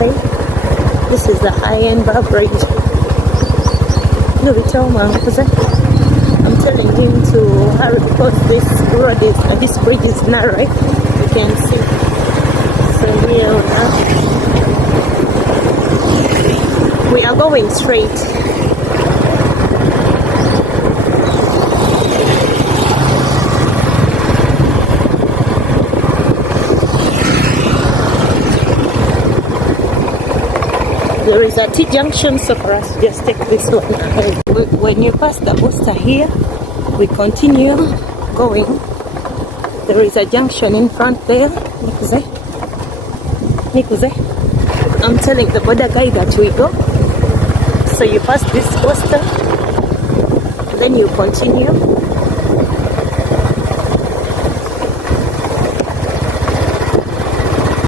say. This is the High-End Bridge. No, I'm telling him to hurry because this bridge is narrow, right? You can see. So here we are going straight. There is a T-junction, so for us to just take this one. When you pass the booster here, we continue going. There is a junction in front there. Nikuze. I'm telling the border guy that we go. So you pass this poster, and then you continue.